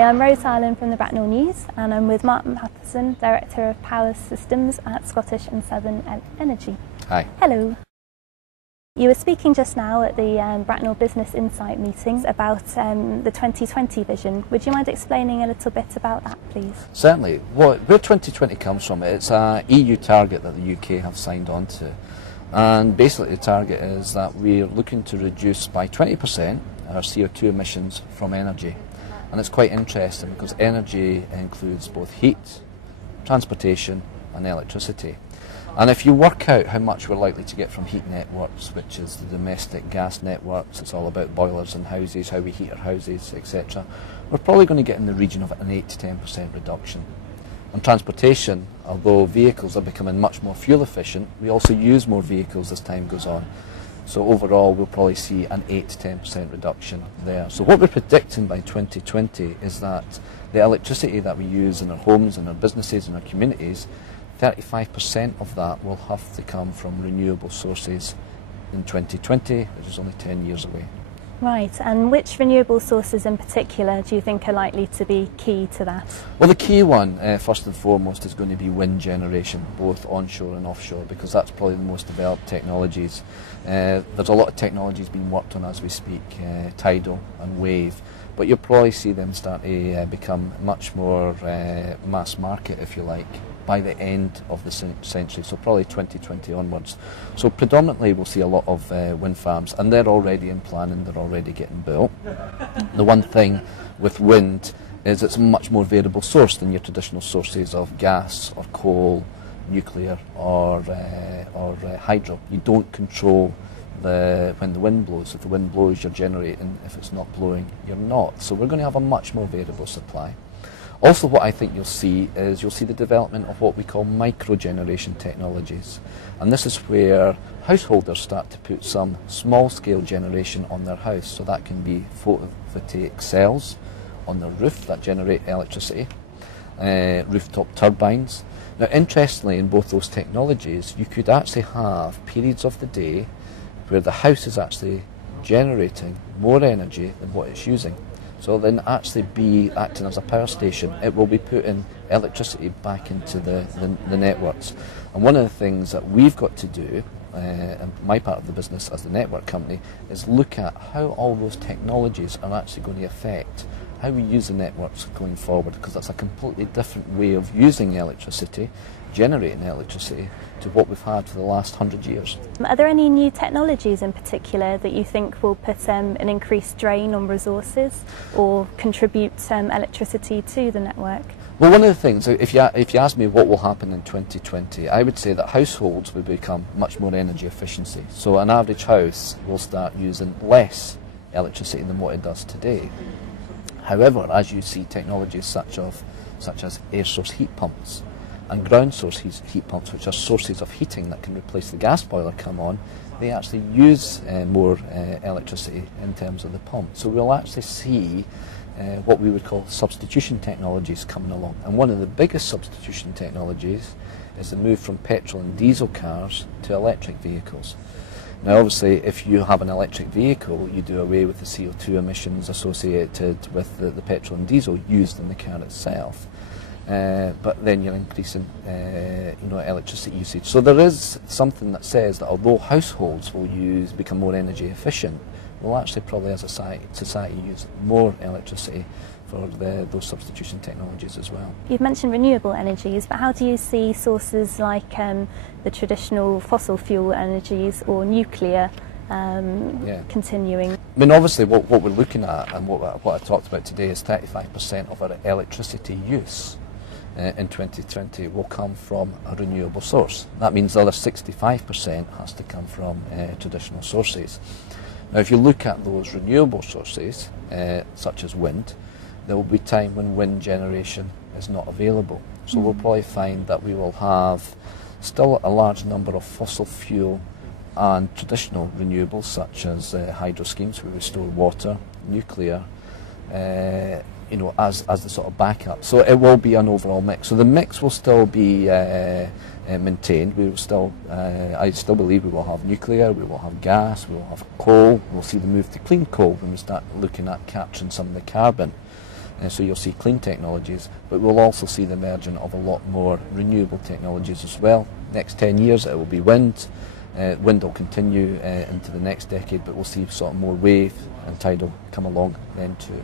Hi, I'm Rose Harlan from the Bracknell News, and I'm with Mark Matheson, Director of Power Systems at Scottish and Southern Energy. Hi. Hello. You were speaking just now at the Bracknell Business Insight meeting about the 2020 vision. Would you mind explaining a little bit about that, please? Certainly. Where 2020 comes from, it's an EU target that the UK have signed on to. And basically the target is that we're looking to reduce by 20% our CO2 emissions from energy. And it's quite interesting because energy includes both heat, transportation and electricity. And if you work out how much we're likely to get from heat networks, which is the domestic gas networks, it's all about boilers and houses, how we heat our houses, etc., we're probably going to get in the region of an 8 to 10% reduction. On transportation, although vehicles are becoming much more fuel efficient, we also use more vehicles as time goes on. So overall, we'll probably see an 8 to 10% reduction there. So what we're predicting by 2020 is that the electricity that we use in our homes, in our businesses, in our communities, 35% of that will have to come from renewable sources in 2020, which is only 10 years away. Right, and which renewable sources in particular do you think are likely to be key to that? Well, the key one, first and foremost, is going to be wind generation, both onshore and offshore, because that's probably the most developed technologies. There's a lot of technologies being worked on as we speak, tidal and wave, but you'll probably see them start to become much more mass market, if you like, by the end of the century, so probably 2020 onwards. So predominantly we'll see a lot of wind farms, and they're already in planning, they're already getting built. The one thing with wind is it's a much more variable source than your traditional sources of gas or coal, nuclear or hydro. You don't control when the wind blows. If the wind blows, you're generating. If it's not blowing, you're not. So we're going to have a much more variable supply. Also, what I think you'll see the development of what we call micro-generation technologies. And this is where householders start to put some small-scale generation on their house. So that can be photovoltaic cells on the roof that generate electricity, rooftop turbines. Now, interestingly, in both those technologies, you could actually have periods of the day where the house is actually generating more energy than what it's using. So then actually be acting as a power station, it will be putting electricity back into the networks. And one of the things that we've got to do, and my part of the business as the network company, is look at how all those technologies are actually going to affect how we use the networks going forward, because that's a completely different way of using electricity, generating electricity, to what we've had for the last 100 years. Are there any new technologies in particular that you think will put an increased drain on resources or contribute electricity to the network? Well, one of the things, if you ask me what will happen in 2020, I would say that households will become much more energy efficiency. So an average house will start using less electricity than what it does today. However, as you see technologies such as air source heat pumps and ground source heat pumps, which are sources of heating that can replace the gas boiler, come on, they actually use more electricity in terms of the pump. So we'll actually see what we would call substitution technologies coming along. And one of the biggest substitution technologies is the move from petrol and diesel cars to electric vehicles. Now, obviously, if you have an electric vehicle, you do away with the CO2 emissions associated with the petrol and diesel used in the car itself. But then you're increasing electricity usage. So there is something that says that although households will become more energy efficient, we'll actually probably as a society use more electricity for those substitution technologies as well. You've mentioned renewable energies, but how do you see sources like the traditional fossil fuel energies or nuclear continuing? I mean, obviously what we're looking at and what I talked about today is 35% of our electricity use in 2020 will come from a renewable source. That means the other 65% has to come from traditional sources. Now, if you look at those renewable sources, such as wind, there will be time when wind generation is not available. So we'll probably find that we will have still a large number of fossil fuel and traditional renewables, such as hydro schemes where we store water, nuclear, as the sort of backup. So it will be an overall mix. So the mix will still be maintained. We will still, I still believe we will have nuclear, we will have gas, we will have coal. We'll see the move to clean coal when we start looking at capturing some of the carbon. So you'll see clean technologies, but we'll also see the emergence of a lot more renewable technologies as well. Next 10 years it will be wind. Wind will continue into the next decade, but we'll see sort of more wave and tidal come along then too.